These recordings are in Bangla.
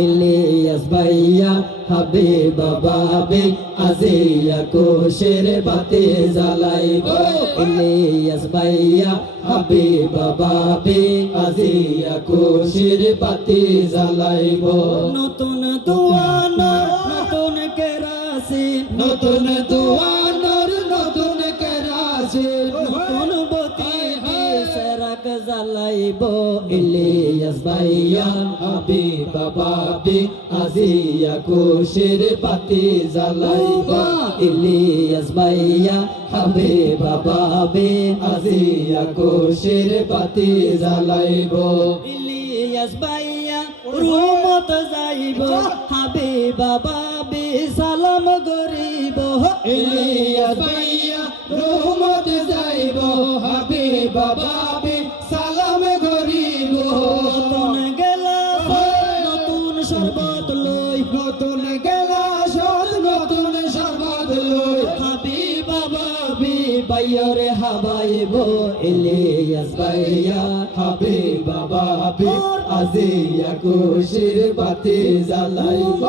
ইলিয়াস ভাইয়া হবে বাবাবে আজিয়া কোশের বাতে জ্বালাইব ইলিয়াস নতুন দুয়ানোর নতুন নতুন দুয়ানোর জ্বালাইব ইলিয়াস ভাইয়া হবে বাবাবে আজিয়া কোশের বাতি জ্বালাইব ইলিয়াস ভাইয়া হবে বাবাবে আজিয়া কোশের বাতি জ্বালাইব ইলিয়াস ভাইয়া রুমত যাইব হাবে বাবা বে সালাম গরিব ইলিয়াস ভাইয়া, রহমত যাইব হবে বাবাবে বি বাইরে হাবাইব ইলিয়াস ভাইয়া হবে বাবাবে আজিয়া কোশির বাতি জ্বালাইব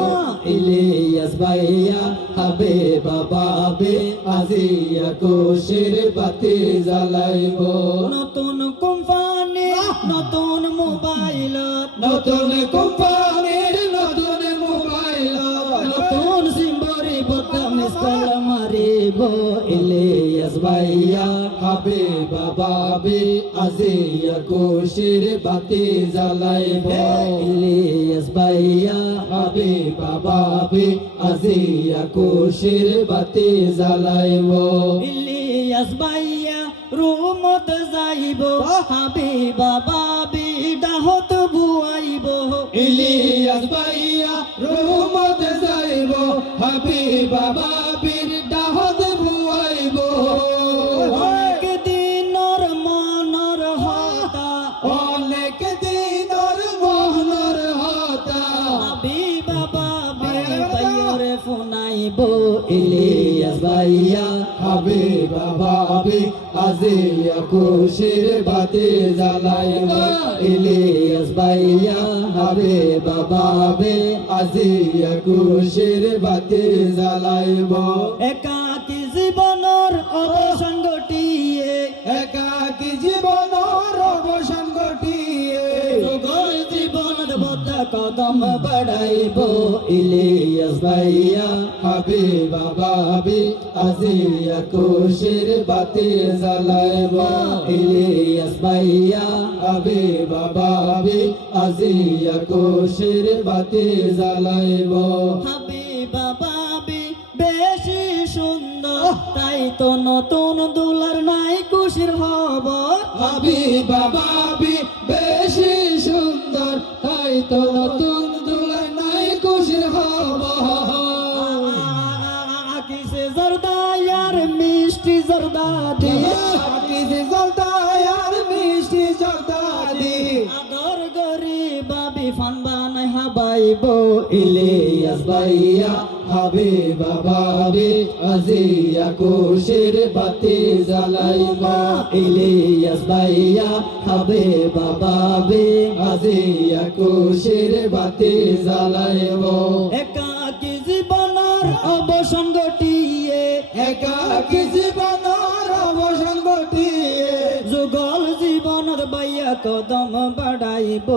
ইলিয়াস ভাইয়া হবে বাবাবে আজিয়া কোশির বাতি জ্বালাইব নতুন কোম্পানি নতুন মোবাইল। নতুন কোম্পানির নতুন মোবাইল। নতুন সিম্বরি বোতাম স্কল মারিব ইলিয়াস ভাইয়া হবে বাবাবে আজিয়া কোশির বাতি জ্বালাইব ইলিয়াস ভাইয়া হবে বাবাবে আজিয়া কোশির বাতি জ্বালাইব ইলিয়াস ভাইয়া রুমত যাইব হাবি বাবা বি ডাহত বুয়াইব। ইলিয়াস ভাইয়া রহমত যাইব হবে বাবাবির ফোনাইব ইলিয়াস ভাইয়া। হবে বাবাবি আজিয়া খুশির বাতি জ্বালাইব ইলিয়াস ভাইয়া হবে বাবাবে আজিয়া খুশির বাতি জ্বালাইব। একাকি জীবনের অবসান ঘটিয়ে একাকি জীবনের কদম বাড়াইব ইলিয়াস ভাইয়া হবে বাবাবি আজিয়া খুশির বাতি জ্বালাইব ইলিয়াস ভাইয়া হবে বাবাবি আজিয়া খুশির বাতি জ্বালাইব হাবি বাবা বেশি সুন্দর তাই তো নতুন দুলার নাই খুশির খবর। হবে বাবাবি বেশি জর্দাদি কিসে জলতায়ার মিষ্টি জর্দাদি আদর গরি বাবি ফান বানাই হাবাইব ইলিয়াস ভাইয়া হবে বাবাবে আজিয়া কোশের বাতি জ্বালাইব ইলিয়াস ভাইয়া হবে বাবাবে আজিয়া কোশের বাতি জ্বালাইব একাকি জীবনের অবসান ঘটিয়ে একাকি জীবনের বাড়াইব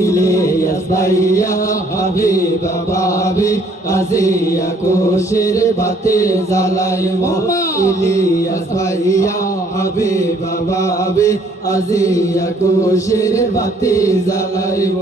ইলিয়াস ভাইয়া হবে বাবাবে আজিয়া কোশের বাতে জ্বালাইব। ইলিয়াস ভাইয়া হবে বাবাবে আজিয়া কোশের বাতে জ্বালাইব।